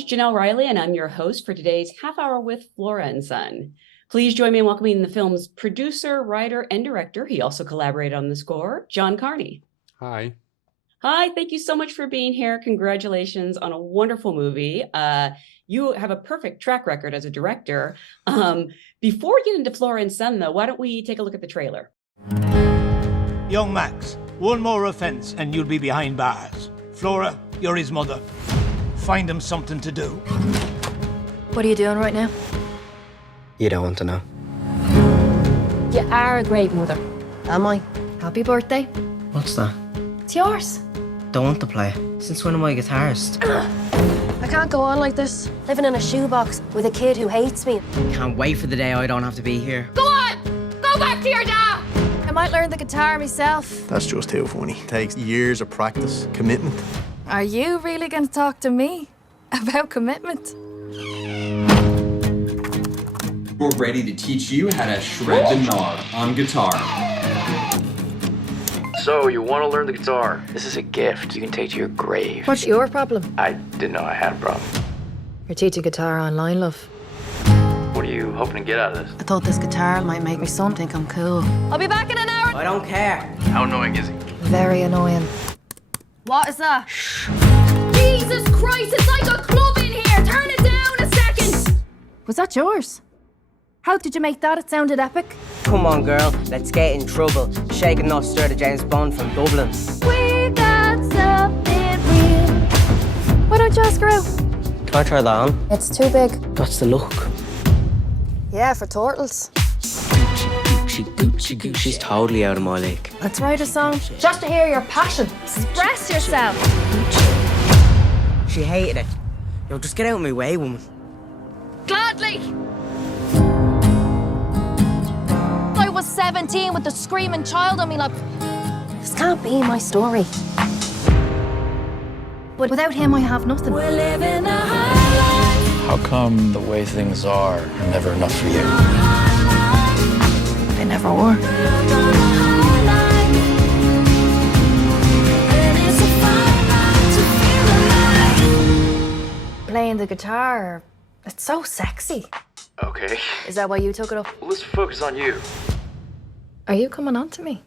name's Jenelle Riley, and I'm your host for today's Half Hour with Flora and Son. Please join me in welcoming the film's producer, writer, and director. He also collaborated on the score, John Carney. Hi. Hi, thank you so much for being here. Congratulations on a wonderful movie. You have a perfect track record as a director. Before we get into Flora and Son, though, why don't we take a look at the trailer? Young Max, one more offence and you'll be behind bars. Flora, you're his mother. Find him something to do. What are you doing right now? You don't want to know. You are a great mother. Am I? Happy birthday. What's that? It's yours. Don't want to play. Since when am I a guitarist? I can't go on like this, living in a shoebox with a kid who hates me. Can't wait for the day I don't have to be here. Go on! Go back to your dad! I might learn the guitar myself. That's just too funny. Takes years of practice, commitment. Are you really going to talk to me about commitment? We're ready to teach you how to shred the knob on guitar. So, you want to learn the guitar? This is a gift you can take to your grave. What's your problem? I didn't know I had a problem. You're teaching guitar online, love. What are you hoping to get out of this? I thought this guitar might make my son think I'm cool. I'll be back in an hour. I don't care. How annoying is he? Very annoying. What is that? Jesus Christ, it's like a club in here. Turn it down a second. Was that yours? How did you make that? It sounded epic. Come on, girl. Let's get in trouble. Shake and not stir the James Bond from Dublin. We got something real. Why don't you ask her out? Can I try that on? It's too big. That's the look. Yeah, for turtles. She's totally out of my league. Let's write a song. Just to hear your passion. Express yourself. She hated it. Yo, just get out of my way, woman. Gladly. I was 17 with the screaming child on me like... This can't be my story. But without him, I have nothing. We're living a high life. How come the way things are never enough for you? They never were. Playing the guitar, it's so sexy. Okay. Is that why you took it up? Well, let's focus on you. Are you coming on to me?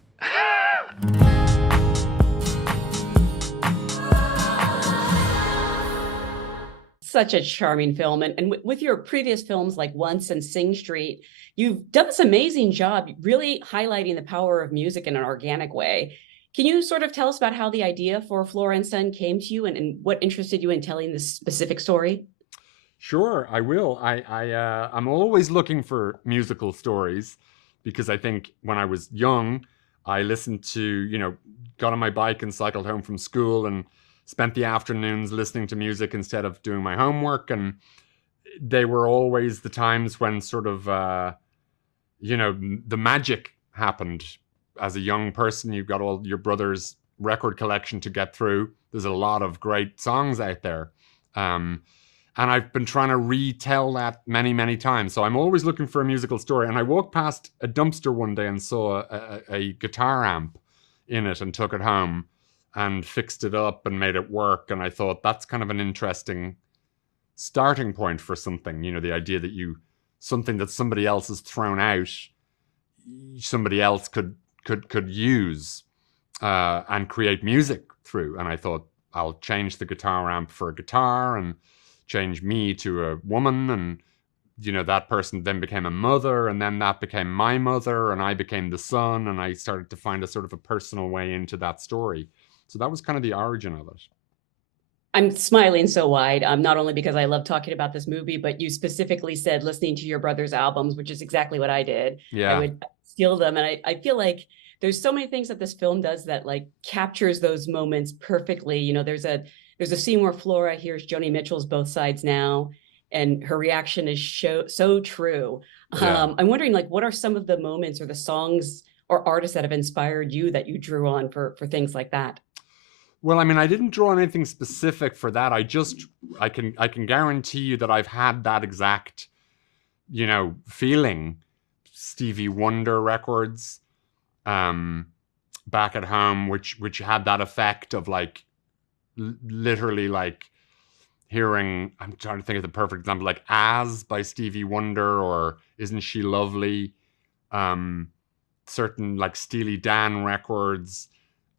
Such a charming film. And with your previous films like Once and Sing Street, you've done this amazing job really highlighting the power of music in an organic way. Can you sort of tell us about how the idea for Flora and Son came to you and what interested you in telling this specific story? Sure, I will. I'm always looking for musical stories because I think when I was young, I listened to, got on my bike and cycled home from school and spent the afternoons listening to music instead of doing my homework. And they were always the times when sort of, the magic happened. As a young person, you've got all your brother's record collection to get through. There's a lot of great songs out there. And I've been trying to retell that many, many times. So I'm always looking for a musical story. And I walked past a dumpster one day and saw a guitar amp in it and took it home and fixed it up and made it work. And I thought that's kind of an interesting starting point for something. The idea that something that somebody else has thrown out, somebody else could use and create music through. And I thought I'll change the guitar amp for a guitar and change me to a woman, and that person then became a mother, and then that became my mother, and I became the son, and I started to find a sort of a personal way into that story. So that was kind of the origin of it. I'm smiling so wide, not only because I love talking about this movie, but you specifically said listening to your brother's albums, which is exactly what I did. Yeah. I would steal them, and I feel like there's so many things that this film does that like captures those moments perfectly. There's a scene where Flora hears Joni Mitchell's Both Sides Now, and her reaction is so true. Yeah. I'm wondering, what are some of the moments or the songs or artists that have inspired you that you drew on for things like that? Well, I didn't draw on anything specific for that. I can guarantee you that I've had that exact, feeling. Stevie Wonder records, back at home, which had that effect of literally hearing, I'm trying to think of the perfect example, like As by Stevie Wonder, or Isn't She Lovely? Certain like Steely Dan records,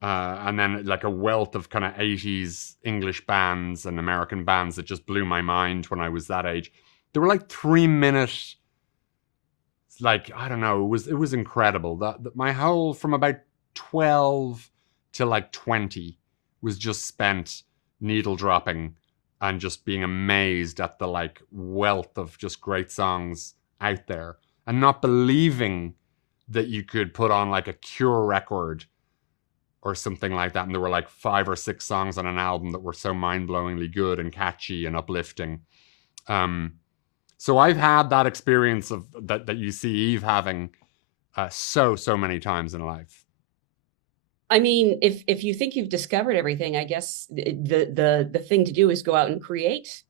and then like a wealth of kind of 80s English bands and American bands that just blew my mind when I was that age. They were like 3-minute, like, I don't know, it was incredible. That my whole, from about 12 to like 20 was just spent needle dropping and just being amazed at the like wealth of just great songs out there, and not believing that you could put on like a Cure record or something like that and there were like 5 or 6 songs on an album that were so mind-blowingly good and catchy and uplifting. So I've had that experience of that you see Eve having so many times in life. I mean, if you think you've discovered everything, I guess the thing to do is go out and create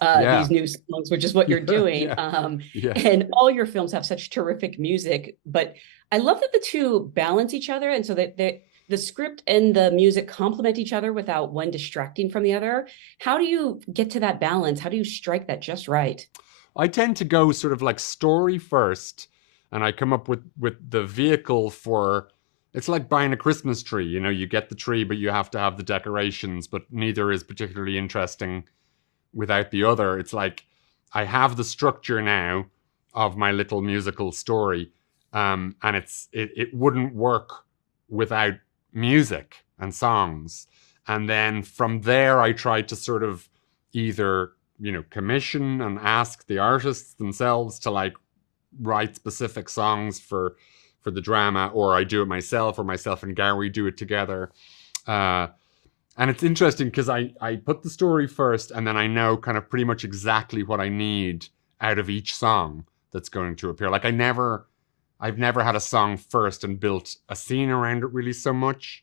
these new songs, which is what you're doing. And all your films have such terrific music, but I love that the two balance each other, and so that the script and the music complement each other without one distracting from the other. How do you get to that balance? How do you strike that just right? I tend to go sort of like story first, and I come up with the vehicle for, it's like buying a Christmas tree. You know, you get the tree, but you have to have the decorations, but neither is particularly interesting without the other. It's like I have the structure now of my little musical story, and it wouldn't work without music and songs. And then from there, I try to sort of either, you know, commission and ask the artists themselves to like write specific songs for the drama, or I do it myself, or myself and Gary do it together. And it's interesting because I put the story first, and then I know kind of pretty much exactly what I need out of each song that's going to appear. Like I've never had a song first and built a scene around it really so much.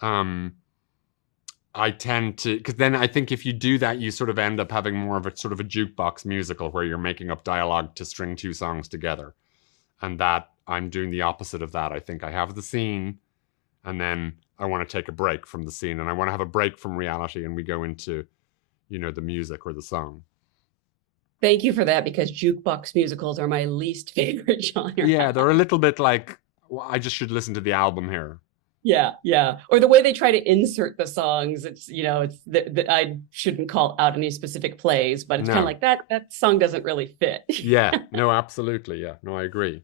I tend to, because then I think if you do that, you sort of end up having more of a sort of a jukebox musical where you're making up dialogue to string 2 songs together. And that I'm doing the opposite of that. I think I have the scene, and then I want to take a break from the scene, and I want to have a break from reality, and we go into, you know, the music or the song. Thank you for that, because jukebox musicals are my least favorite genre. Yeah, they're a little bit like, well, I just should listen to the album here. Yeah. Or the way they try to insert the songs. It's, you know, it's I shouldn't call out any specific plays, but it's kind of like that song doesn't really fit. Yeah, no, absolutely. Yeah, no, I agree.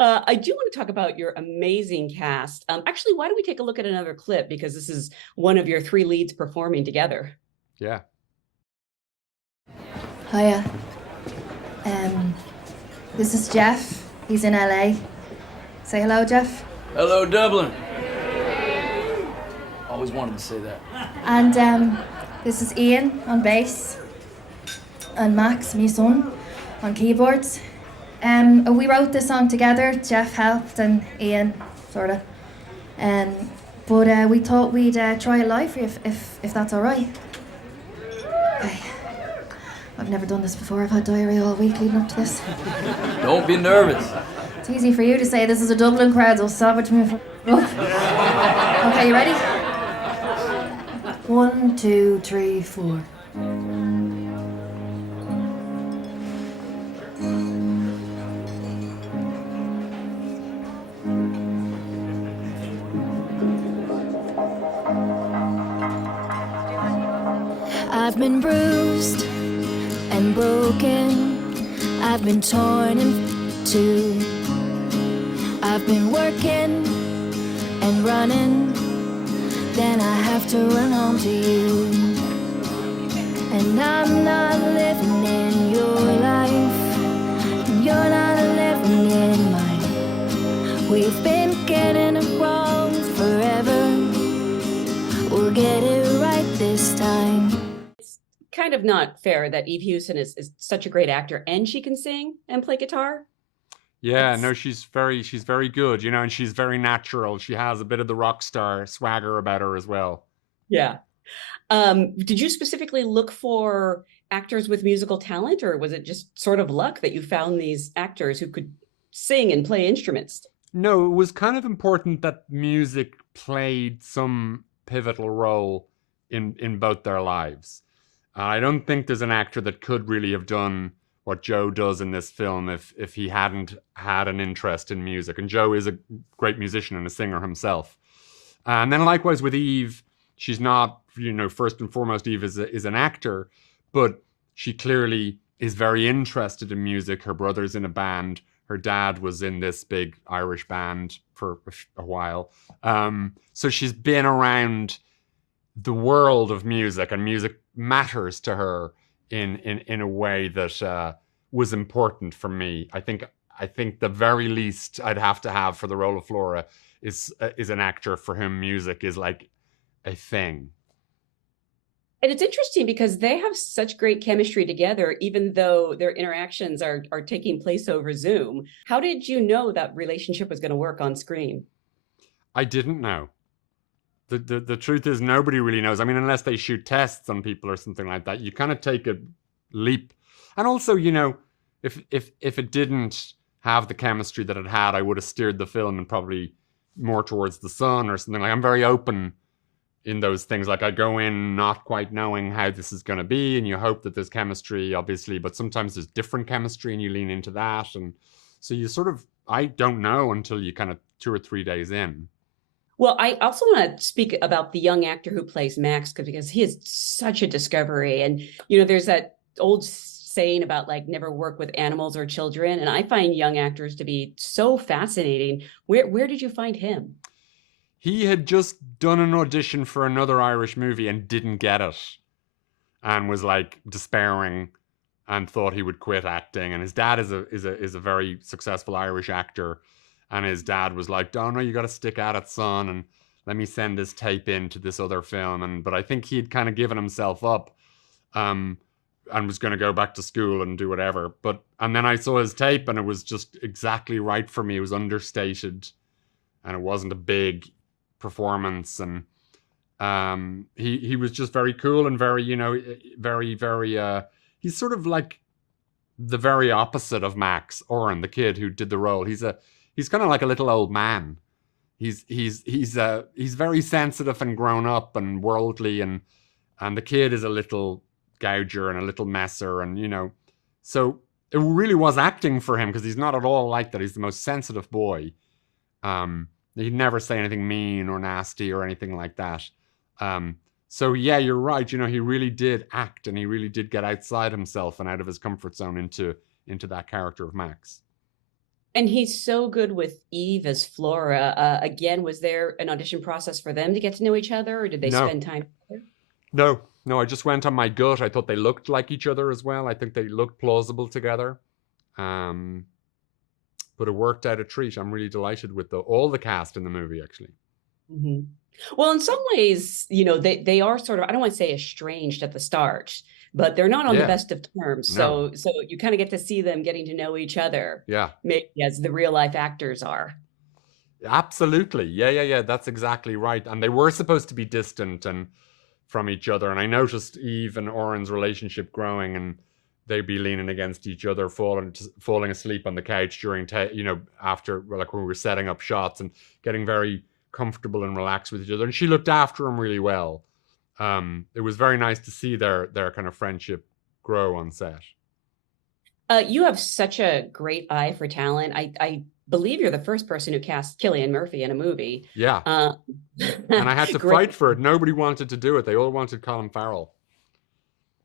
I do want to talk about your amazing cast. Actually, why don't we take a look at another clip, because this is one of your 3 leads performing together. Yeah. Hiya. This is Jeff. He's in LA. Say hello, Jeff. Hello, Dublin. Always wanted to say that. And this is Ian on bass. And Max, my son, on keyboards. We wrote this song together. Jeff helped and Ian, sort of. But we thought we'd try it live for you if that's all right. Okay. I've never done this before. I've had diarrhea all week leading up to this. Don't be nervous. It's easy for you to say. This is a Dublin crowd. They'll savage me for. Okay, you ready? 1, 2, 3, 4. I've been bruised and broken. I've been torn in 2. I've been working and running, then I have to run home to you. And I'm not living in your life, and you're not living in mine. We've been getting it wrong forever. We'll get it right this time. It's kind of not fair that Eve Hewson is such a great actor and she can sing and play guitar. Yeah, no, she's very good, you know, and she's very natural. She has a bit of the rock star swagger about her as well. Yeah. Did you specifically look for actors with musical talent, or was it just sort of luck that you found these actors who could sing and play instruments? No, it was kind of important that music played some pivotal role in both their lives. I don't think there's an actor that could really have done what Joe does in this film if he hadn't had an interest in music. And Joe is a great musician and a singer himself. And then likewise with Eve, she's not, first and foremost, Eve is an actor, but she clearly is very interested in music. Her brother's in a band. Her dad was in this big Irish band for a while. So she's been around the world of music, and music matters to her in a way that was important for me. I think the very least I'd have to have for the role of Flora is an actor for whom music is like a thing. And it's interesting because they have such great chemistry together, even though their interactions are taking place over Zoom. How did you know that relationship was going to work on screen? I didn't know. The truth is nobody really knows. I mean, unless they shoot tests on people or something like that, you kind of take a leap. And also, if it didn't have the chemistry that it had, I would have steered the film and probably more towards the sun or something. Like, I'm very open in those things. Like, I go in not quite knowing how this is going to be, and you hope that there's chemistry, obviously, but sometimes there's different chemistry and you lean into that. And so you I don't know until you kind of 2 or 3 days in. Well, I also want to speak about the young actor who plays Max, because he is such a discovery. And, there's that old saying about like never work with animals or children. And I find young actors to be so fascinating. Where did you find him? He had just done an audition for another Irish movie and didn't get it, and was like despairing and thought he would quit acting. And his dad is a very successful Irish actor. And his dad was like, "Oh no, you got to stick at it, son, and let me send this tape in to this other film." But I think he'd kind of given himself up, and was going to go back to school and do whatever. And then I saw his tape, and it was just exactly right for me. It was understated, and it wasn't a big performance. And he was just very cool and very, very, very. He's sort of like the very opposite of Max Oren, the kid who did the role. He's kind of like a little old man. He's very sensitive and grown up and worldly, and the kid is a little gouger and a little messer, and so it really was acting for him, because he's not at all like that. He's the most sensitive boy. He'd never say anything mean or nasty or anything like that. So yeah, you're right. He really did act, and he really did get outside himself and out of his comfort zone into that character of Max. And he's so good with Eve as Flora. Again, was there an audition process for them to get to know each other, or did they spend time together? No, I just went on my gut. I thought they looked like each other as well. I think they looked plausible together. But it worked out a treat. I'm really delighted with all the cast in the movie, actually. Mm-hmm. Well, in some ways, they are sort of, I don't want to say estranged at the start, but they're not on the best of terms. No. So you kind of get to see them getting to know each other. Yeah. Maybe as the real life actors are. Absolutely. Yeah. That's exactly right. And they were supposed to be distant and from each other. And I noticed Eve and Oren's relationship growing, and they'd be leaning against each other, falling asleep on the couch during, after, like when we were setting up shots, and getting very comfortable and relaxed with each other. And she looked after him really well. It was very nice to see their kind of friendship grow on set. You have such a great eye for talent. I believe you're the first person who cast Cillian Murphy in a movie. Yeah. And I had to fight for it. Nobody wanted to do it. They all wanted Colin Farrell.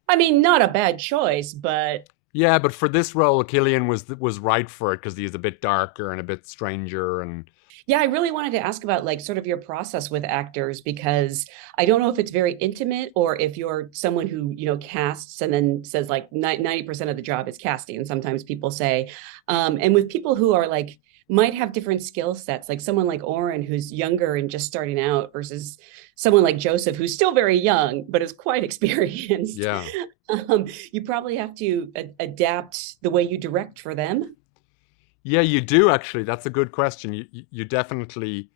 I mean, not a bad choice, but... Yeah, but for this role, Cillian was right for it, because he's a bit darker and a bit stranger. And yeah, I really wanted to ask about like sort of your process with actors, because I don't know if it's very intimate, or if you're someone who, casts and then says like 90% of the job is casting. And sometimes people say, and with people who are like, might have different skill sets, like someone like Oren, who's younger and just starting out, versus someone like Joseph, who's still very young, but is quite experienced. Yeah. You probably have to adapt the way you direct for them. Yeah, you do, actually. That's a good question. You definitely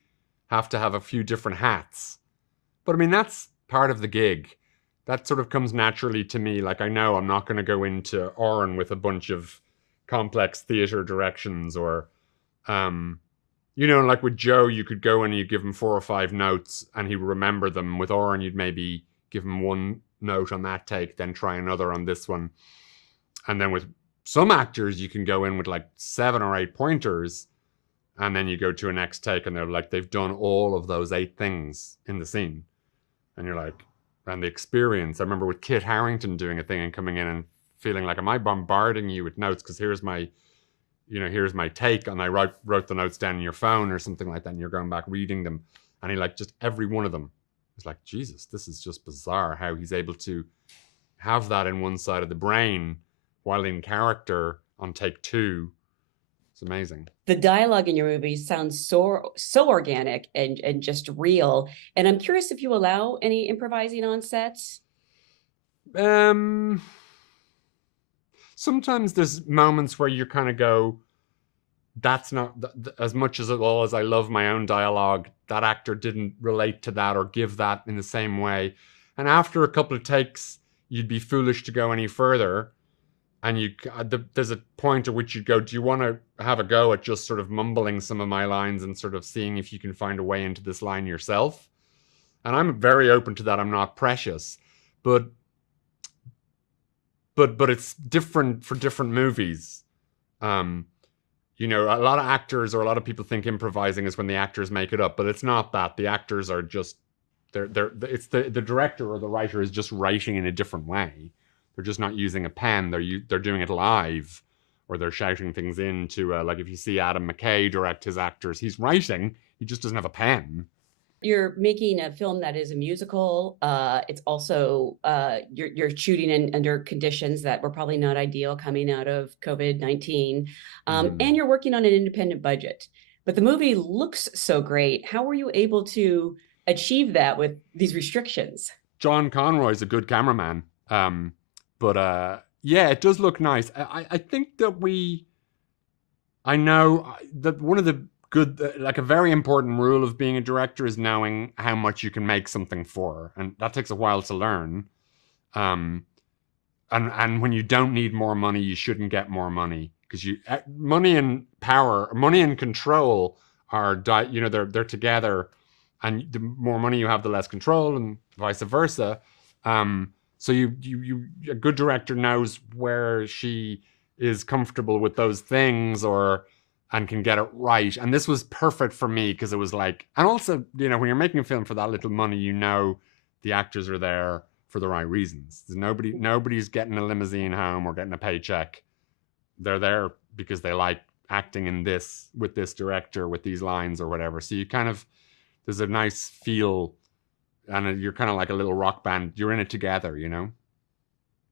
have to have a few different hats. But I mean, that's part of the gig. That sort of comes naturally to me. Like, I know I'm not going to go into Oren with a bunch of complex theater directions, or, like with Joe, you could go and you give him 4 or 5 notes and he'd remember them. With Oren, you'd maybe give him one note on that take, then try another on this one. And then with some actors, you can go in with like 7 or 8 pointers, and then you go to a next take and they're like, they've done all of those 8 things in the scene. And you're like, and the experience. I remember with Kit Harington doing a thing and coming in and feeling like, am I bombarding you with notes? Because here's my take. And I wrote the notes down in your phone or something like that. And you're going back reading them. And he like, just every one of them. It's like, Jesus, this is just bizarre how he's able to have that in one side of the brain while in character on take 2. It's amazing. The dialogue in your movies sounds so organic and just real. And I'm curious if you allow any improvising on sets. Sometimes there's moments where you kind of go, that's not as much as I love my own dialogue, that actor didn't relate to that or give that in the same way. And after a couple of takes, you'd be foolish to go any further. And there's a point at which you'd go, do you want to have a go at just sort of mumbling some of my lines and sort of seeing if you can find a way into this line yourself? And I'm very open to that. I'm not precious. But it's different for different movies. You know, a lot of actors or a lot of people think improvising is when the actors make it up, but it's not that. The actors are just, it's the director or the writer is just writing in a different way. They're just not using a pen. They're doing it live, or they're shouting things into like if you see Adam McKay direct his actors, he's writing. He just doesn't have a pen. You're making a film that is a musical. It's also you're shooting under conditions that were probably not ideal coming out of COVID-19, and you're working on an independent budget. But the movie looks so great. How were you able to achieve that with these restrictions? John Conroy's a good cameraman. But yeah, it does look nice. I think that I know that one of the good, like a very important rule of being a director is knowing how much you can make something for. And that takes a while to learn. And when you don't need more money, you shouldn't get more money. Because money and power, money and control are, they're together. And the more money you have, the less control, and vice versa. So a good director knows where she is comfortable with those things and can get it right. And this was perfect for me because it was like, and also, when you're making a film for that little money, the actors are there for the right reasons. There's nobody's getting a limousine home or getting a paycheck. They're there because they like acting in this, with this director, with these lines or whatever. So there's a nice feel. And you're kind of like a little rock band. You're in it together,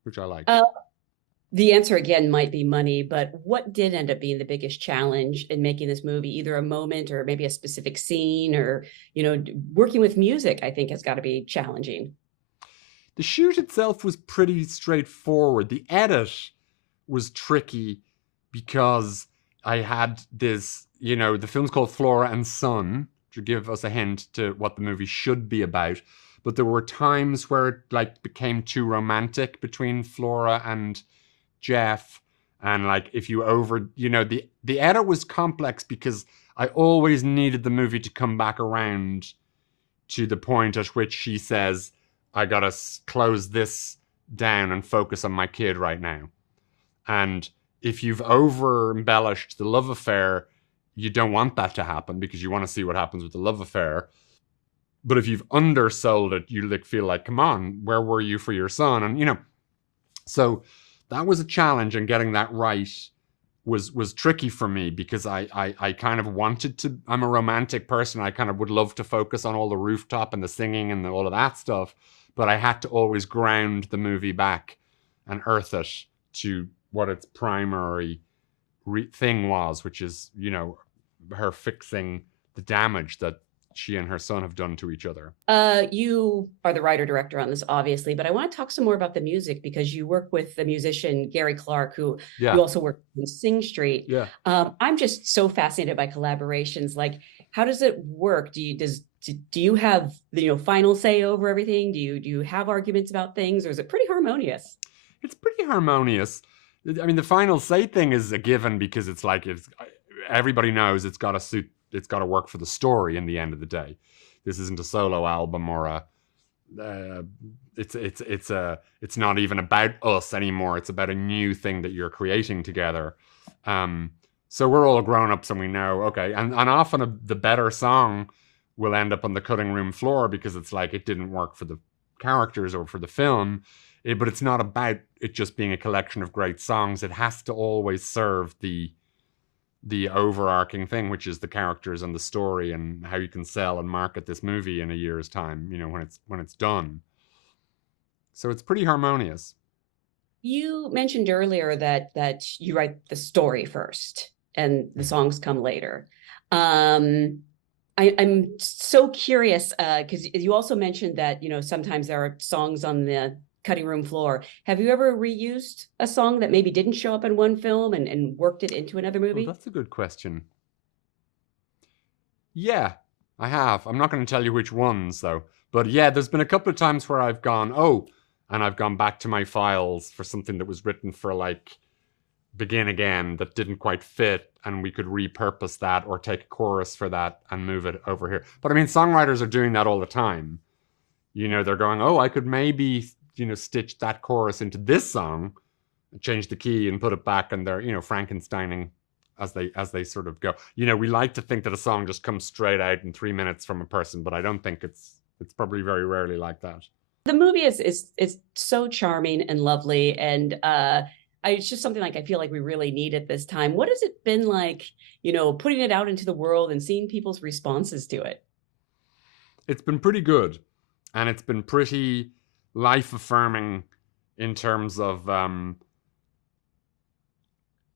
which I like. The answer again might be money, but what did end up being the biggest challenge in making this movie? Either a moment or maybe a specific scene, or, working with music, I think has got to be challenging. The shoot itself was pretty straightforward. The edit was tricky because I had this, the film's called Flora and Son, to give us a hint to what the movie should be about. But there were times where it became too romantic between Flora and Jeff. And if you the edit was complex because I always needed the movie to come back around to the point at which she says, I gotta close this down and focus on my kid right now. And if you've over embellished the love affair, you don't want that to happen because you want to see what happens with the love affair. But if you've undersold it, you feel like, come on, where were you for your son? And, so that was a challenge, and getting that right was tricky for me because I kind of wanted to, I'm a romantic person. I kind of would love to focus on all the rooftop and the singing and all of that stuff. But I had to always ground the movie back and earth it to what its primary thing was, which is, her fixing the damage that she and her son have done to each other. You are the writer-director on this, obviously, but I want to talk some more about the music because you work with the musician Gary Clark, who you also work in Sing Street. Yeah. I'm just so fascinated by collaborations. Like, how does it work? Do you have the final say over everything? Do you have arguments about things, or is it pretty harmonious? It's pretty harmonious. I mean, the final say thing is a given because it's everybody knows it's got to work for the story in the end of the day. This isn't a solo album or it's not even about us anymore. It's about a new thing that you're creating together. So we're all grown-ups and we know, okay, and often the better song will end up on the cutting room floor because it's like it didn't work for the characters or for the film. But it's not about it just being a collection of great songs. It has to always serve the overarching thing, which is the characters and the story and how you can sell and market this movie in a year's time, when it's done. So it's pretty harmonious. You mentioned earlier that you write the story first and the songs come later. I'm so curious because you also mentioned that, sometimes there are songs on the cutting room floor. Have you ever reused a song that maybe didn't show up in one film and worked it into another movie? Oh, that's a good question. Yeah, I have. I'm not going to tell you which ones though. But yeah, there's been a couple of times where I've gone, and I've gone back to my files for something that was written for like Begin Again that didn't quite fit, and we could repurpose that or take a chorus for that and move it over here. But I mean, songwriters are doing that all the time. They're going, I could maybe, stitch that chorus into this song, change the key and put it back, and they're, Frankensteining as they sort of go. We like to think that a song just comes straight out in 3 minutes from a person, but I don't think it's probably very rarely like that. The movie is so charming and lovely, and it's just something like I feel like we really need at this time. What has it been like, putting it out into the world and seeing people's responses to it? It's been pretty good, and it's been pretty life-affirming in terms of,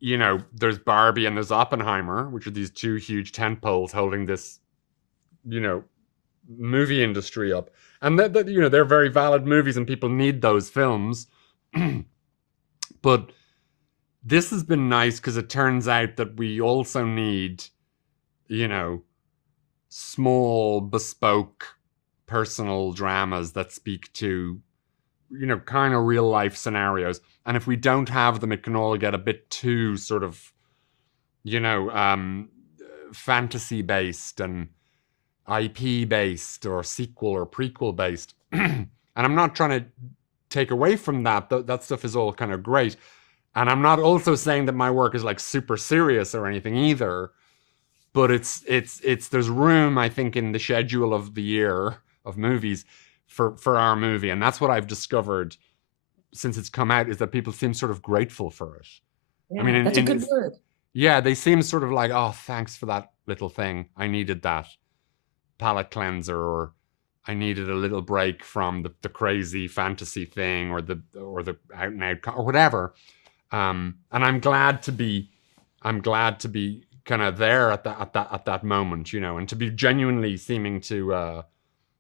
there's Barbie and there's Oppenheimer, which are these two huge tentpoles holding this, movie industry up. And they're very valid movies and people need those films. But this has been nice because it turns out that we also need, small, bespoke, personal dramas that speak to, kind of real life scenarios. And if we don't have them, it can all get a bit too sort of, fantasy based and IP based or sequel or prequel based. And I'm not trying to take away from that. That stuff is all kind of great. And I'm not also saying that my work is like super serious or anything either. But it's there's room, I think, in the schedule of the year of movies for our movie. And that's what I've discovered since it's come out, is that people seem sort of grateful for it. Yeah, I mean, that's a good word. Yeah, they seem sort of like, thanks for that little thing. I needed that palate cleanser, or I needed a little break from the crazy fantasy thing or the out and out or whatever. And I'm glad to be kind of there at that moment, and to be genuinely seeming to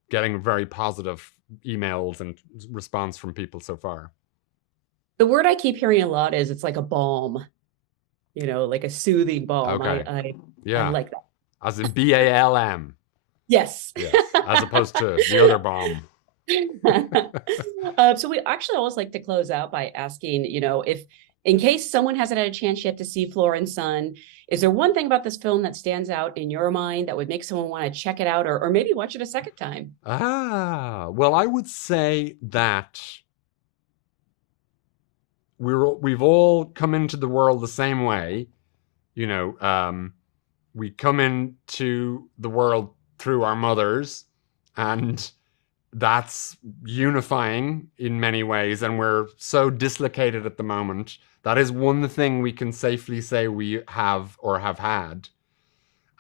getting very positive emails and response from people so far. The word I keep hearing a lot is it's like a balm, like a soothing balm. Okay. I like that. As in BALM. Yes. Yes. As opposed to the other balm. So we actually always like to close out by asking, if in case someone hasn't had a chance yet to see Flora and Son, is there one thing about this film that stands out in your mind that would make someone want to check it out or maybe watch it a second time? Well, I would say that we've all come into the world the same way. We come into the world through our mothers, and that's unifying in many ways, and we're so dislocated at the moment. That is one thing we can safely say we have or have had.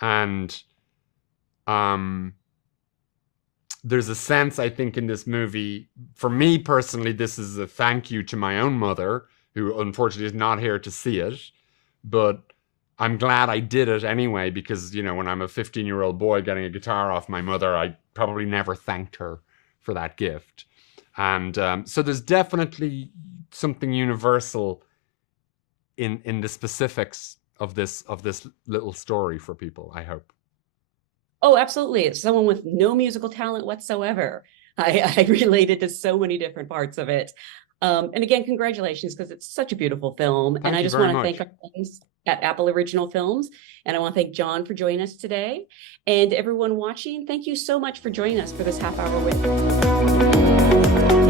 And there's a sense, I think, in this movie, for me personally, this is a thank you to my own mother, who unfortunately is not here to see it, but I'm glad I did it anyway, because, when I'm a 15-year-old boy getting a guitar off my mother, I probably never thanked her for that gift. And so there's definitely something universal in the specifics of this little story for people, I hope. Oh, absolutely. It's someone with no musical talent whatsoever. I related to so many different parts of it. And again, congratulations, because it's such a beautiful film. Thank and I you just very want to much. thank at Apple Original Films. And I want to thank John for joining us today. And everyone watching, thank you so much for joining us for this half hour with.